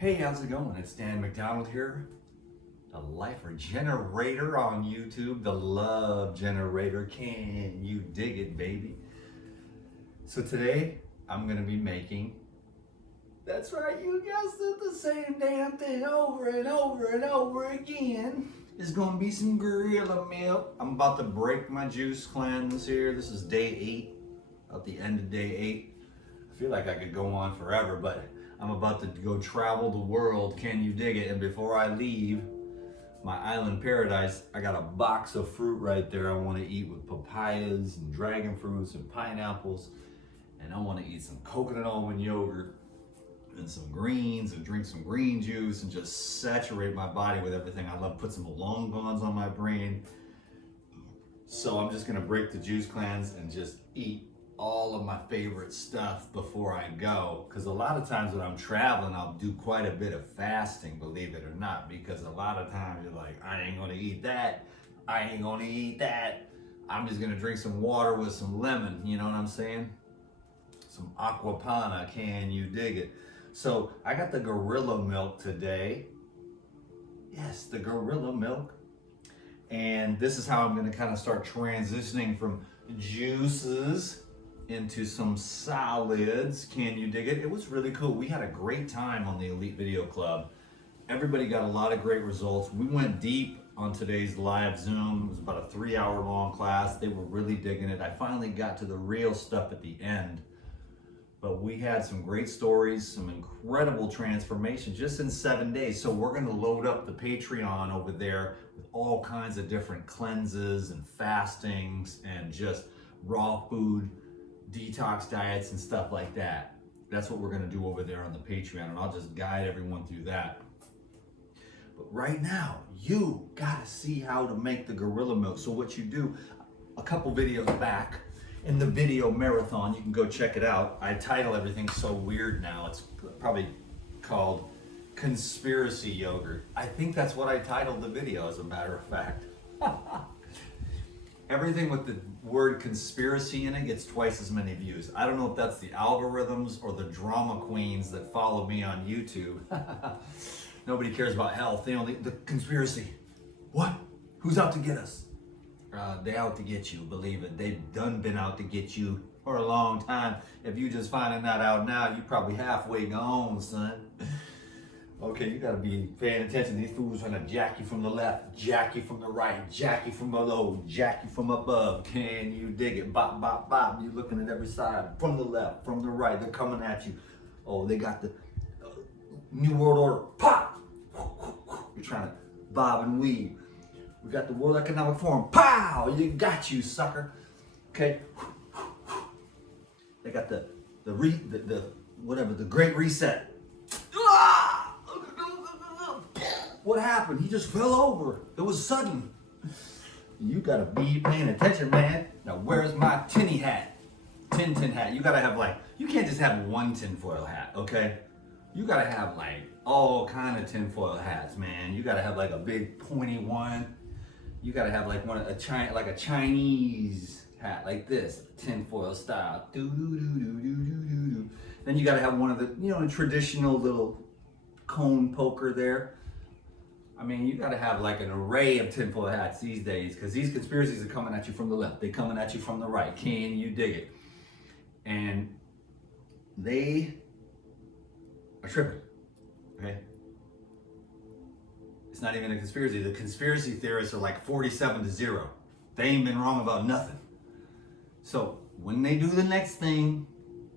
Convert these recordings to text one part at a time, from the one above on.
Hey, how's it going? It's Dan McDonald here, the Lifer Generator on YouTube, the Love Generator. Can you dig it, baby? So today, I'm gonna be making, that's right, you guessed it, the same damn thing over and over and over again. It's gonna be some gorilla milk. I'm about to break my juice cleanse here. This is day 8, at the end of day 8. I feel like I could go on forever, but I'm about to go travel the world. Can you dig it? And before I leave my island paradise, I got a box of fruit right there I want to eat with papayas and dragon fruits and pineapples. And I want to eat some coconut almond yogurt and some greens and drink some green juice and just saturate my body with everything I love. Put some long bonds on my brain. So I'm just gonna break the juice cleanse and just eat all of my favorite stuff before I go. Because a lot of times when I'm traveling, I'll do quite a bit of fasting, believe it or not, because a lot of times you're like, I ain't gonna eat that, I ain't gonna eat that. I'm just gonna drink some water with some lemon, you know what I'm saying? Some aqua panna, can you dig it? So I got the gorilla milk today. Yes, the gorilla milk. And this is how I'm gonna kind of start transitioning from juices into some solids. Can you dig it? It was really cool. We had a great time on the Elite Video Club. Everybody got a lot of great results. We went deep on today's live Zoom. It was about a 3-hour long class. They were really digging it. I finally got to the real stuff at the end. But we had some great stories, some incredible transformation just in 7 days. So we're gonna load up the Patreon over there with all kinds of different cleanses and fastings and just raw food, detox diets and stuff like that. That's what we're gonna do over there on the Patreon, and I'll just guide everyone through that. But right now, you gotta see how to make the gorilla milk. So what you do, a couple videos back, in the video marathon, you can go check it out. I title everything so weird now. It's probably called Conspiracy Yogurt. I think that's what I titled the video, as a matter of fact. Everything with the word conspiracy in it gets twice as many views. I don't know if that's the algorithms or the drama queens that follow me on YouTube. Nobody cares about health. They only, the conspiracy. What? Who's out to get us? They out to get you, believe it. They've done been out to get you for a long time. If you just finding that out now, you probably halfway gone, son. Okay, you gotta be paying attention. These fools trying to jack you from the left, jack you from the right, jack you from below, jack you from above. Can you dig it? Bop, bop, bop. You're looking at every side, from the left, from the right. They're coming at you. Oh, they got the New World Order. Pop! You're trying to bob and weave. We got the World Economic Forum. Pow! You got you, sucker. Okay. They got the Great Reset. What happened? He just fell over. It was sudden. You gotta be paying attention, man. Now where's my tinny hat? Tin hat. You gotta have you can't just have one tinfoil hat, okay? You gotta have all kind of tinfoil hats, man. You gotta have a big pointy one. You gotta have a Chinese hat like this, tinfoil style. Then you gotta have one of the traditional little cone poker there. I mean, you gotta have an array of tinfoil hats these days, because these conspiracies are coming at you from the left. They're coming at you from the right. Can you dig it? And they are tripping, okay? It's not even a conspiracy. The conspiracy theorists are 47-0. They ain't been wrong about nothing. So when they do the next thing,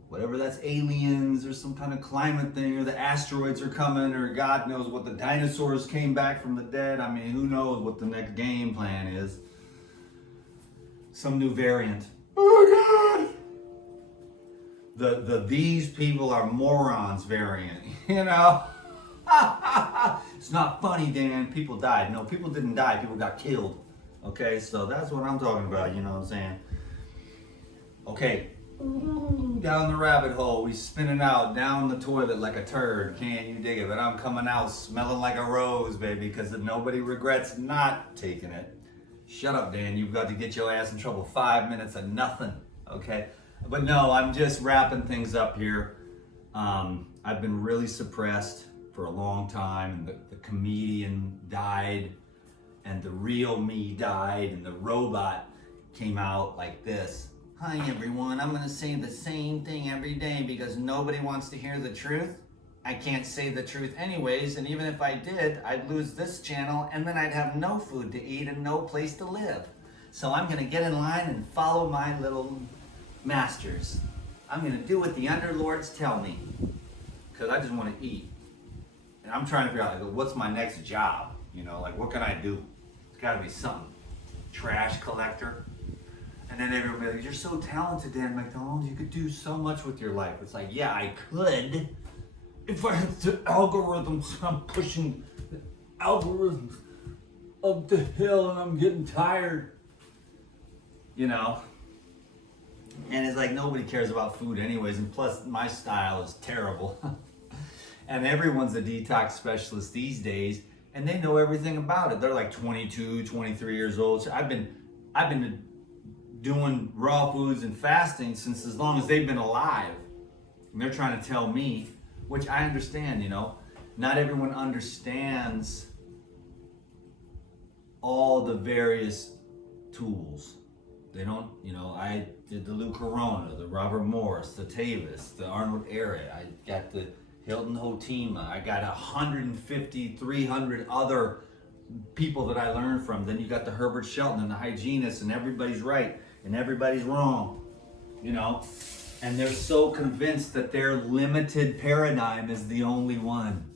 whatever that's aliens or some kind of climate thing, or the asteroids are coming, or God knows what, the dinosaurs came back from the dead. I mean, who knows what the next game plan is. Some new variant. Oh God! The these people are morons variant, you know? It's not funny, Dan. People died. No, people didn't die. People got killed. Okay, so that's what I'm talking about, you know what I'm saying? Okay. Down the rabbit hole, we spinning out down the toilet like a turd. Can you dig it? But I'm coming out smelling like a rose, baby, because nobody regrets not taking it. Shut up, Dan. You've got to get your ass in trouble. 5 minutes of nothing, okay? But no, I'm just wrapping things up here. I've been really suppressed. for a long time, and the comedian died, and the real me died, and the robot came out like this. Hi everyone, I'm gonna say the same thing every day because nobody wants to hear the truth. I can't say the truth anyways, and even if I did, I'd lose this channel, and then I'd have no food to eat and no place to live. So I'm gonna get in line and follow my little masters. I'm gonna do what the underlords tell me, because I just want to eat. And I'm trying to figure out, like, what's my next job? You know, like, what can I do? It's gotta be something. Trash collector. And then everybody like, you're so talented, Dan McDonald. You could do so much with your life. It's like, yeah, I could. If I had the algorithms, I'm pushing the algorithms up the hill and I'm getting tired. You know? And it's like nobody cares about food anyways, and plus my style is terrible. And everyone's a detox specialist these days, and they know everything about it. They're like 22, 23 years old. So I've been doing raw foods and fasting since as long as they've been alive. And they're trying to tell me, which I understand, you know, not everyone understands all the various tools. They don't, you know, I did the Lou Corona, the Robert Morris, the Tavis, the Arnold Ehret. I got the Hilton Hotima. I got 150, 300 other people that I learned from. Then you got the Herbert Shelton and the hygienists, and everybody's right and everybody's wrong, you know? And they're so convinced that their limited paradigm is the only one.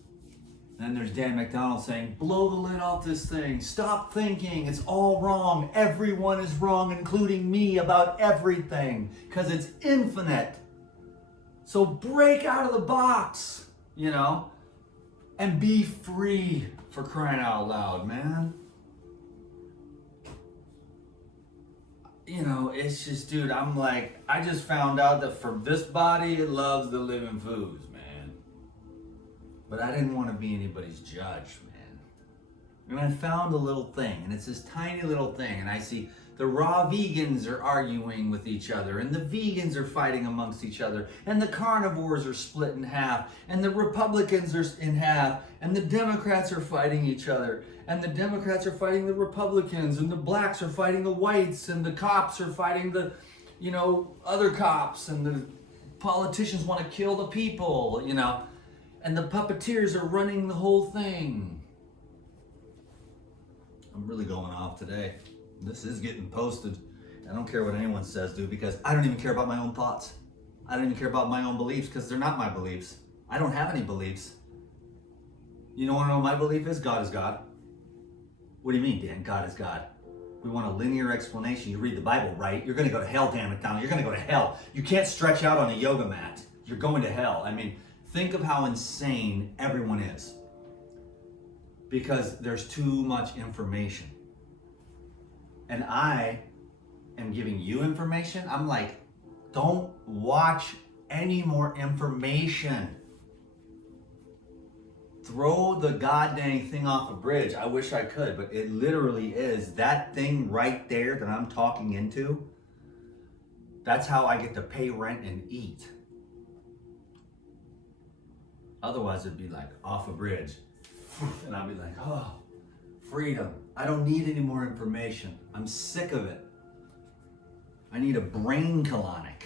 Then there's Dan McDonald saying, blow the lid off this thing. Stop thinking. It's all wrong. Everyone is wrong, including me, about everything. Because it's infinite. So break out of the box, you know, and be free, for crying out loud, man. You know, it's just, dude, I'm like, I just found out that for this body, it loves the living foods, man. But I didn't want to be anybody's judge, man. And I found a little thing, and it's this tiny little thing, and I see the raw vegans are arguing with each other, and the vegans are fighting amongst each other, and the carnivores are split in half, and the Republicans are in half, and the Democrats are fighting each other, and the Democrats are fighting the Republicans, and the blacks are fighting the whites, and the cops are fighting the, you know, other cops, and the politicians want to kill the people, you know, and the puppeteers are running the whole thing. I'm really going off today. This is getting posted. I don't care what anyone says, dude, because I don't even care about my own thoughts. I don't even care about my own beliefs because they're not my beliefs. I don't have any beliefs. You know what my belief is? God is God. What do you mean, Dan? God is God. We want a linear explanation. You read the Bible, right? You're going to go to hell, Dan McDonald. You're going to go to hell. You can't stretch out on a yoga mat. You're going to hell. I mean, think of how insane everyone is. Because there's too much information. And I am giving you information. I'm like, don't watch any more information. Throw the goddamn thing off a bridge. I wish I could, but it literally is. That thing right there that I'm talking into, that's how I get to pay rent and eat. Otherwise, it'd be like off a bridge. And I'd be like, oh, freedom. I don't need any more information. I'm sick of it. I need a brain colonic.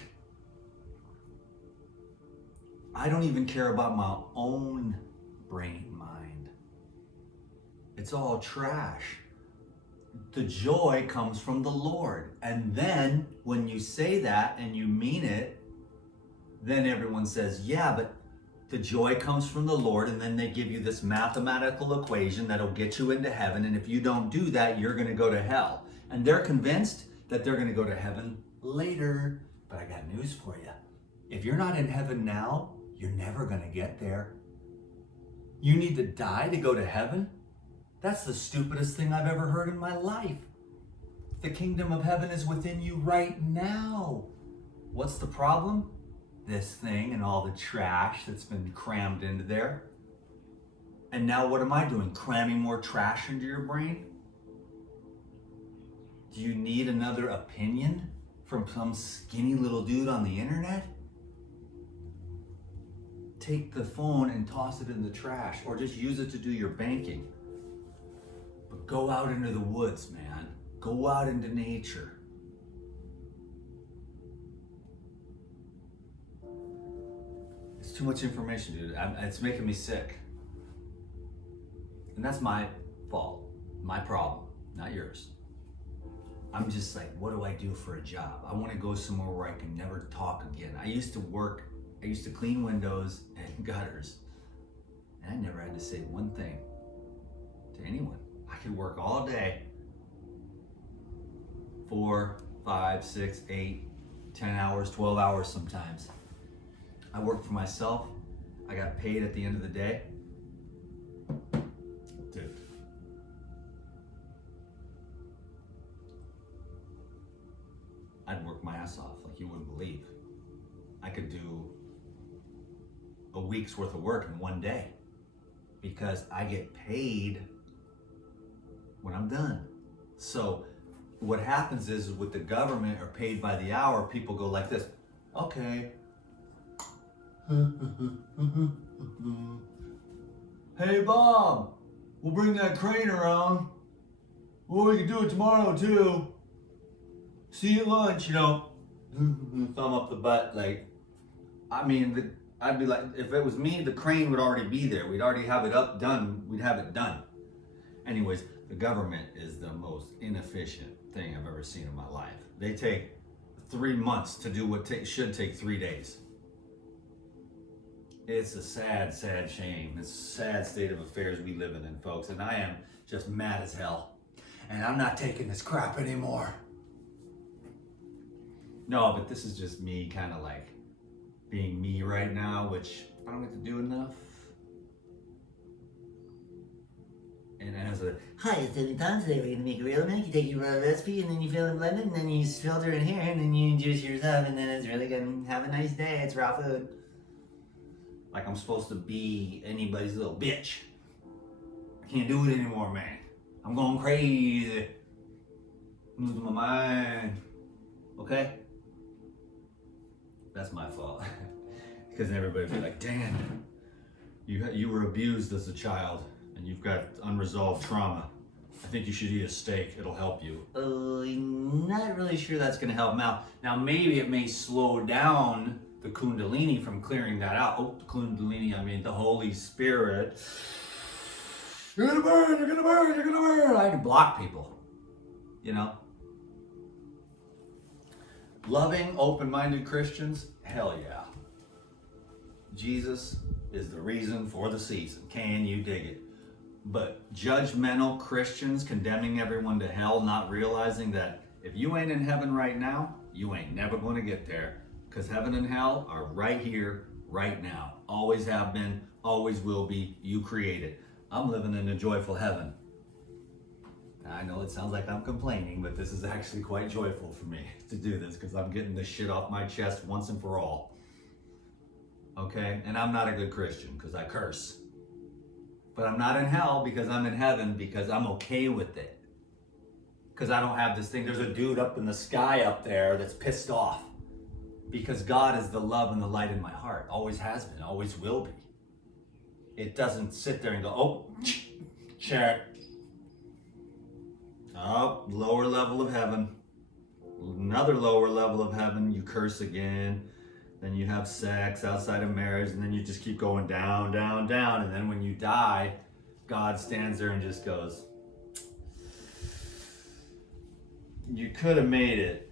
I don't even care about my own brain mind. It's all trash. The joy comes from the Lord. And then when you say that and you mean it, then everyone says, yeah, but the joy comes from the Lord, and then they give you this mathematical equation that'll get you into heaven, and if you don't do that, you're gonna go to hell. And they're convinced that they're gonna go to heaven later. But I got news for you. If you're not in heaven now, you're never gonna get there. You need to die to go to heaven? That's the stupidest thing I've ever heard in my life. The kingdom of heaven is within you right now. What's the problem? This thing and all the trash that's been crammed into there. And now what am I doing? Cramming more trash into your brain? Do you need another opinion from some skinny little dude on the internet? take the phone and toss it in the trash, or just use it to do your banking. But go out into the woods, man. Go out into nature. It's too much information, dude. It's making me sick. And that's my fault, my problem, not yours. I'm just like, what do I do for a job? I want to go somewhere where I can never talk again. I used to clean windows and gutters, and I never had to say one thing to anyone. I could work all day, 4, 5, 6, 8, 10 hours, 12 hours sometimes. I worked for myself. I got paid at the end of the day. Dude. I'd work my ass off like you wouldn't believe. I could do a week's worth of work in one day because I get paid when I'm done. So what happens is with the government or paid by the hour, people go like this. Okay. Hey Bob, we'll bring that crane around. Well, we can do it tomorrow too. See you at lunch, you know. Thumb up the butt, like, I mean, I'd be like, if it was me, the crane would already be there. We'd already have it up, done. We'd have it done. Anyways, the government is the most inefficient thing I've ever seen in my life. They take 3 months to do what should take 3 days. It's a sad, sad shame. It's a sad state of affairs we live in, folks. And I am just mad as hell. And I'm not taking this crap anymore. No, but this is just me kind of like being me right now, which I don't get to do enough. And as a, hi, it's McDonald. Today we're going to make a real milk. You take your recipe and then you fill in blend it and then you filter in here and then you juice your stuff and then it's really going to have a nice day. It's raw food. Like I'm supposed to be anybody's little bitch. I can't do it anymore, man. I'm going crazy. I'm losing my mind. Okay? That's my fault. Because everybody would be like, Dan, you were abused as a child and you've got unresolved trauma. I think you should eat a steak. It'll help you. I'm not really sure that's going to help him out. Now, maybe it may slow down the Kundalini from clearing that out. Oh, the Kundalini, I mean the Holy Spirit. You're going to burn, you're going to burn, you're going to burn. I can block people, you know? Loving, open-minded Christians, hell yeah. Jesus is the reason for the season. Can you dig it? But judgmental Christians condemning everyone to hell, not realizing that if you ain't in heaven right now, you ain't never going to get there. Because heaven and hell are right here, right now. Always have been, always will be. You created. I'm living in a joyful heaven. I know it sounds like I'm complaining, but this is actually quite joyful for me to do this because I'm getting this shit off my chest once and for all. Okay? And I'm not a good Christian because I curse. But I'm not in hell because I'm in heaven because I'm okay with it. Because I don't have this thing. There's a dude up in the sky up there that's pissed off. Because God is the love and the light in my heart. Always has been, always will be. It doesn't sit there and go, oh, check. Oh, lower level of heaven. Another lower level of heaven, you curse again. Then you have sex outside of marriage, and then you just keep going down, down, down. And then when you die, God stands there and just goes, you could have made it.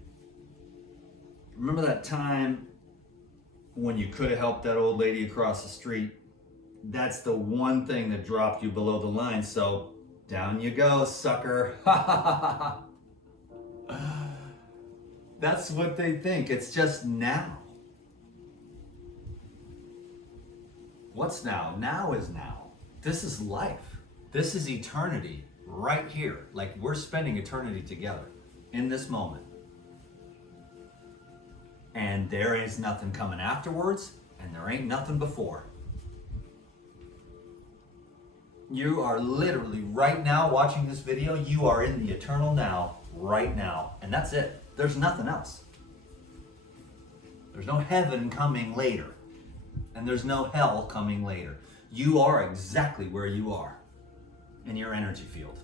Remember that time when you could have helped that old lady across the street? That's the one thing that dropped you below the line. So down you go, sucker. That's what they think. It's just now. What's now? Now is now. This is life. This is eternity right here. Like we're spending eternity together in this moment. And there is nothing coming afterwards, and there ain't nothing before. You are literally right now watching this video, you are in the eternal now, right now. And that's it. There's nothing else. There's no heaven coming later. And there's no hell coming later. You are exactly where you are in your energy field.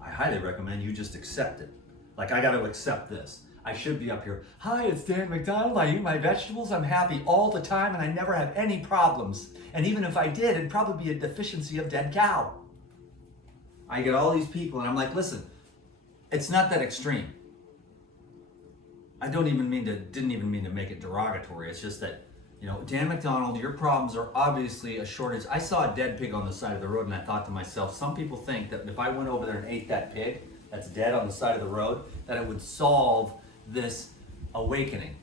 I highly recommend you just accept it. Like, I got to accept this. I should be up here. Hi, it's Dan McDonald. I eat my vegetables. I'm happy all the time and I never have any problems. And even if I did, it'd probably be a deficiency of dead cow. I get all these people and I'm like, listen, it's not that extreme. I didn't even mean to make it derogatory. It's just that, you know, Dan McDonald, your problems are obviously a shortage. I saw a dead pig on the side of the road and I thought to myself, some people think that if I went over there and ate that pig that's dead on the side of the road, that it would solve this awakening.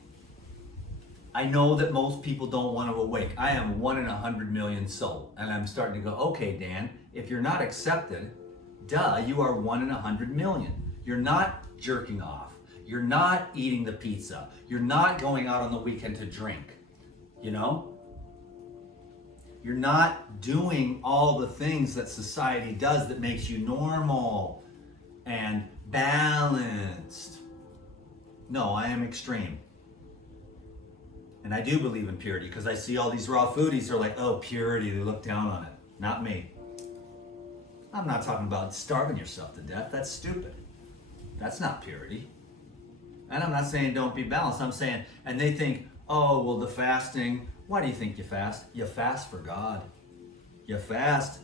I know that most people don't want to awake. I am 1 in 100 million soul. And I'm starting to go, okay, Dan, if you're not accepted, duh, you are 1 in 100 million. You're not jerking off. You're not eating the pizza. You're not going out on the weekend to drink. You know? You're not doing all the things that society does that makes you normal and balanced. No, I am extreme. And I do believe in purity because I see all these raw foodies who are like, oh, purity, they look down on it. Not me. I'm not talking about starving yourself to death. That's stupid. That's not purity. And I'm not saying don't be balanced. I'm saying, and they think, oh, well, the fasting. Why do you think you fast? You fast for God. You fast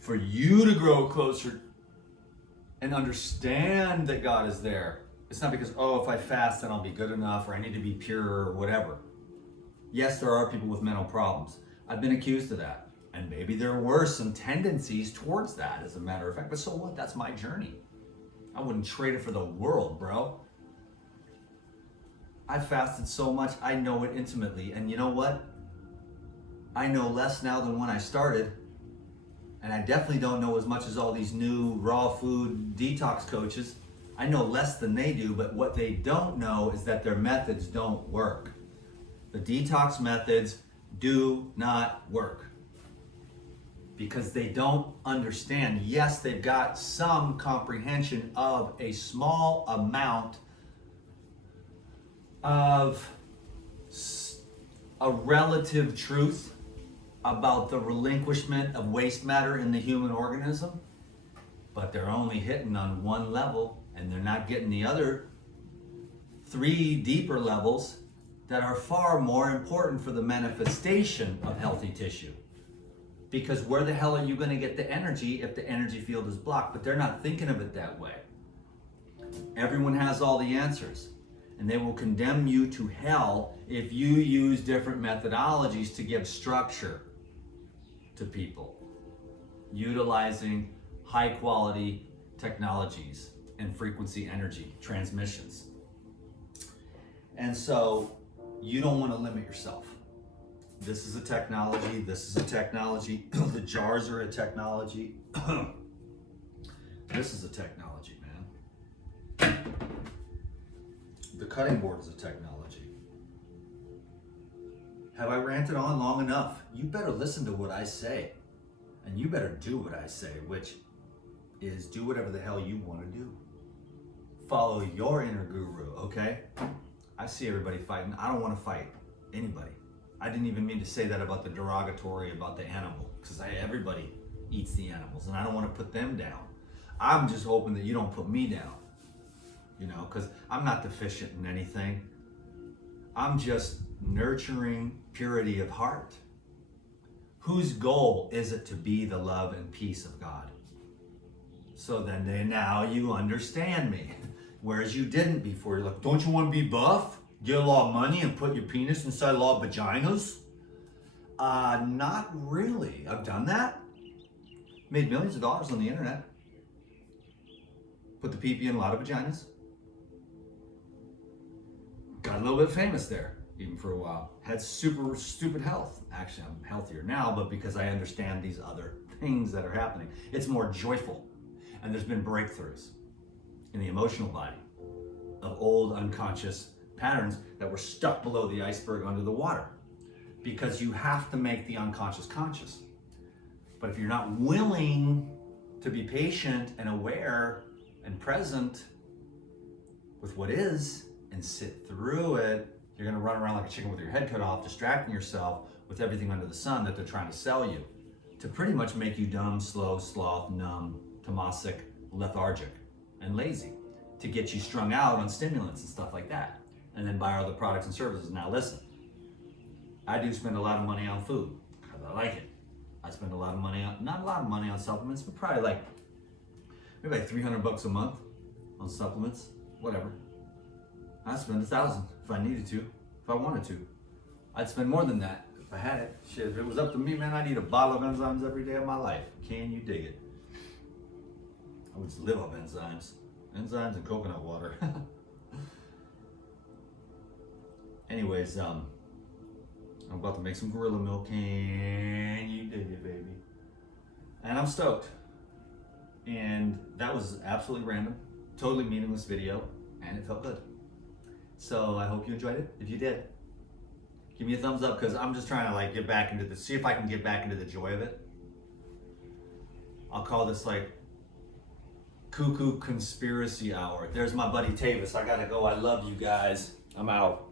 for you to grow closer and understand that God is there. It's not because, oh, if I fast, then I'll be good enough, or I need to be pure, or whatever. Yes, there are people with mental problems. I've been accused of that. And maybe there were some tendencies towards that, as a matter of fact. But so what? That's my journey. I wouldn't trade it for the world, bro. I've fasted so much, I know it intimately. And you know what? I know less now than when I started. And I definitely don't know as much as all these new raw food detox coaches. I know less than they do, but what they don't know is that their methods don't work. The detox methods do not work because they don't understand. Yes, they've got some comprehension of a small amount of a relative truth about the relinquishment of waste matter in the human organism, but they're only hitting on one level. And they're not getting the other 3 deeper levels that are far more important for the manifestation of healthy tissue. Because where the hell are you going to get the energy if the energy field is blocked? But they're not thinking of it that way. Everyone has all the answers. And they will condemn you to hell if you use different methodologies to give structure to people. Utilizing high quality technologies and frequency energy transmissions. And so you don't want to limit yourself. This is a technology, this is a technology, the jars are a technology. This is a technology, man. The cutting board is a technology. Have I ranted on long enough? You better listen to what I say. And you better do what I say, which is do whatever the hell you want to do. Follow your inner guru, okay? I see everybody fighting. I don't want to fight anybody. I didn't even mean to say that about the derogatory about the animal, because everybody eats the animals, and I don't want to put them down. I'm just hoping that you don't put me down, you know, because I'm not deficient in anything. I'm just nurturing purity of heart. Whose goal is it to be the love and peace of God? So then now you understand me. Whereas you didn't before. You're like, don't you want to be buff? Get a lot of money and put your penis inside a lot of vaginas? Not really. I've done that. Made millions of dollars on the internet. Put the pee-pee in a lot of vaginas. Got a little bit famous there, even for a while. Had super stupid health. Actually, I'm healthier now, but because I understand these other things that are happening. It's more joyful. And there's been breakthroughs in the emotional body of old unconscious patterns that were stuck below the iceberg under the water. Because you have to make the unconscious conscious. But if you're not willing to be patient and aware and present with what is and sit through it, you're gonna run around like a chicken with your head cut off, distracting yourself with everything under the sun that they're trying to sell you to pretty much make you dumb, slow, sloth, numb, tamasic, lethargic, and lazy, to get you strung out on stimulants and stuff like that, and then buy other products and services. Now listen, I do spend a lot of money on food because I like it. I spend a lot of money on, not a lot of money on supplements, but probably like, maybe like $300 a month on supplements, whatever. I spend 1,000 if I needed to, if I wanted to. I'd spend more than that if I had it. Shit, if it was up to me, man, I'd eat a bottle of enzymes every day of my life. Can you dig it? I would just live off enzymes. Enzymes and coconut water. Anyways, I'm about to make some gorilla milk. Can you dig it, baby? And I'm stoked. And that was absolutely random, totally meaningless video, and it felt good. So I hope you enjoyed it. If you did, give me a thumbs up, because I'm just trying to like get back into see if I can get back into the joy of it. I'll call this like Cuckoo Conspiracy Hour. There's my buddy Tavis. I gotta go. I love you guys. I'm out.